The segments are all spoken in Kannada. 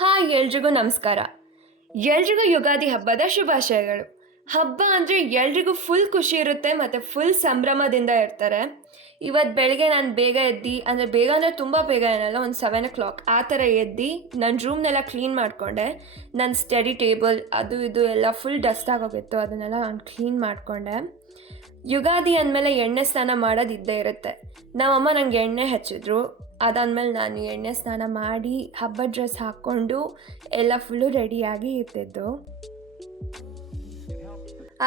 ಹಾಯ್ ಎಲ್ರಿಗೂ ನಮಸ್ಕಾರ. ಎಲ್ರಿಗೂ ಯುಗಾದಿ ಹಬ್ಬದ ಶುಭಾಶಯಗಳು. ಹಬ್ಬ ಅಂದರೆ ಎಲ್ರಿಗೂ ಫುಲ್ ಖುಷಿ ಇರುತ್ತೆ ಮತ್ತು ಫುಲ್ ಸಂಭ್ರಮದಿಂದ ಇರ್ತಾರೆ. ಇವತ್ತು ಬೆಳಗ್ಗೆ ನಾನು ಬೇಗ ಎದ್ದು, ಅಂದರೆ ಬೇಗ ಅಂದರೆ ತುಂಬ ಬೇಗ ಏನಲ್ಲ, ಒಂದು 7 o'clock ಆ ಥರ ಎದ್ದು ನನ್ನ ರೂಮ್ನೆಲ್ಲ ಕ್ಲೀನ್ ಮಾಡಿಕೊಂಡೆ. ನನ್ನ ಸ್ಟಡಿ ಟೇಬಲ್ ಅದು ಇದು ಎಲ್ಲ ಫುಲ್ ಡಸ್ಟ್ ಆಗೋಗಿತ್ತು, ಅದನ್ನೆಲ್ಲ ನಾನು ಕ್ಲೀನ್ ಮಾಡಿಕೊಂಡೆ. ಯುಗಾದಿ ಅಂದಮೇಲೆ ಎಣ್ಣೆ ಸ್ನಾನ ಮಾಡೋದು ಇದ್ದೇ ಇರುತ್ತೆ. ನಮ್ಮಮ್ಮ ನನಗೆ ಎಣ್ಣೆ ಹಚ್ಚಿದ್ರು. ಅದಾದಮೇಲೆ ನಾನು ಎಣ್ಣೆ ಸ್ನಾನ ಮಾಡಿ ಹಬ್ಬದ ಡ್ರೆಸ್ ಹಾಕ್ಕೊಂಡು ಎಲ್ಲ ಫುಲ್ಲು ರೆಡಿಯಾಗಿ ಇರ್ತಿದ್ದು.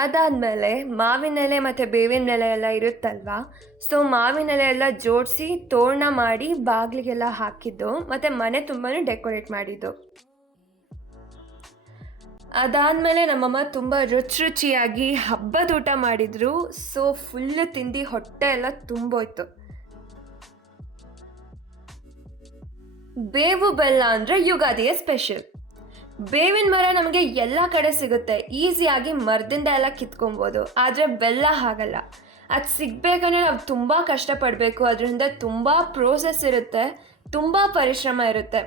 ಅದಾದಮೇಲೆ ಮಾವಿನ ಎಲೆ ಮತ್ತು ಬೇವಿನ ಎಲೆ ಎಲ್ಲ ಇರುತ್ತಲ್ವ, ಸೊ ಮಾವಿನ ಎಲೆ ಎಲ್ಲ ಜೋಡಿಸಿ ತೋರಣ ಮಾಡಿ ಬಾಗಿಲಿಗೆಲ್ಲ ಹಾಕಿದ್ದು ಮತ್ತು ಮನೆ ತುಂಬಾ ಡೆಕೋರೇಟ್ ಮಾಡಿದ್ದು. ಅದಾದಮೇಲೆ ನಮ್ಮಮ್ಮ ತುಂಬ ರುಚಿಯಾಗಿ ಹಬ್ಬದ ಊಟ ಮಾಡಿದರು. ಸೊ ಫುಲ್ಲು ತಿಂದು ಹೊಟ್ಟೆ ಎಲ್ಲ ತುಂಬೋಯ್ತು. ಬೇವು ಬೆಲ್ಲ ಅಂದರೆ ಯುಗಾದಿಯ ಸ್ಪೆಷಲ್. ಬೇವಿನ ಮರ ನಮಗೆ ಎಲ್ಲ ಕಡೆ ಸಿಗುತ್ತೆ, ಈಸಿಯಾಗಿ ಮರದಿಂದ ಎಲ್ಲ ಕಿತ್ಕೊಬೋದು. ಆದರೆ ಬೆಲ್ಲ ಹಾಗಲ್ಲ, ಅದು ಸಿಗಬೇಕಂದ್ರೆ ನಾವು ತುಂಬ ಕಷ್ಟಪಡಬೇಕು. ಅದರಿಂದ ತುಂಬ ಪ್ರೋಸೆಸ್ ಇರುತ್ತೆ, ತುಂಬ ಪರಿಶ್ರಮ ಇರುತ್ತೆ.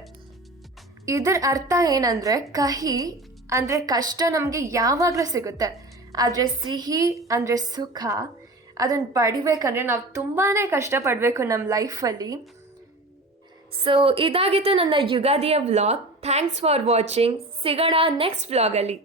ಇದರ ಅರ್ಥ ಏನಂದರೆ ಕಹಿ ಅಂದರೆ ಕಷ್ಟ ನಮಗೆ ಯಾವಾಗಲೂ ಸಿಗುತ್ತೆ, ಆದರೆ ಸಿಹಿ ಅಂದರೆ ಸುಖ ಅದನ್ನು ಪಡಿಬೇಕಂದ್ರೆ ನಾವು ತುಂಬಾ ಕಷ್ಟಪಡಬೇಕು ನಮ್ಮ ಲೈಫಲ್ಲಿ. ಸೊ ಇದಾಗಿತ್ತು ನನ್ನ ಯುಗಾದಿಯ ವ್ಲಾಗ್. Thanks for watching. ಸಿಗೋಣ ನೆಕ್ಸ್ಟ್ ವ್ಲಾಗಲ್ಲಿ.